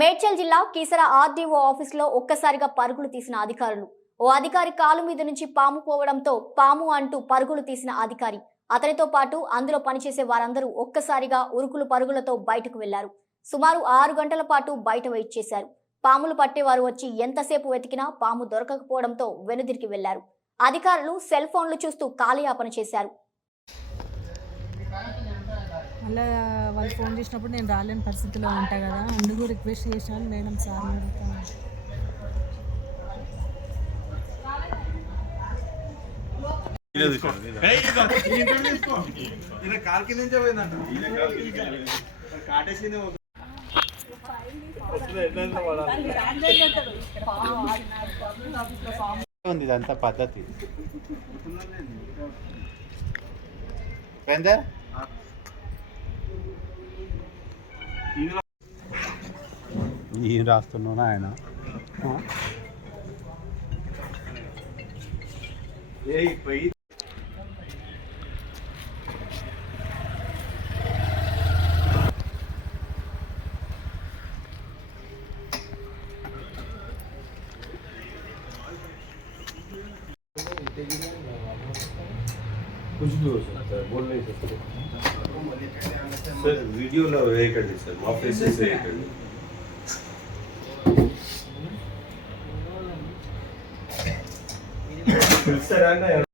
మేడ్చల్ జిల్లా కీసర ఆర్డీఓ ఆఫీసులో ఒక్కసారిగా పరుగులు తీసిన అధికారులు. ఓ అధికారి కాలు మీద నుంచి పాము పోవడంతో పాము అంటూ పరుగులు తీసిన అధికారి, అతనితో పాటు అందులో పనిచేసే వారందరూ ఒక్కసారిగా ఉరుకులు పరుగులతో బయటకు వెళ్లారు. సుమారు 6 గంటల పాటు బయట వెయిట్ చేశారు. పాములు పట్టేవారు వచ్చి ఎంతసేపు వెతికినా పాము దొరకకపోవడంతో వెనుదిరికి వెళ్లారు. అధికారులు సెల్ ఫోన్లు చూస్తూ కాలయాపన చేశారు. మళ్ళీ వాళ్ళు ఫోన్ చేసినప్పుడు నేను రాలేని పరిస్థితిలో ఉంటా కదా, అందుకు రిక్వెస్ట్ చేశాను మేడం సార్ అడుగుతాను. ఇదంతా పద్ధతి ఏం రాస్తున్నావు ఆయన? कुछ भी हो सकता है, बोल नहीं सकते सर। वीडियो ना వేయకండి సార్, మా ఫేసెస్ వేయకండి. పిలుస్తారా అన్న?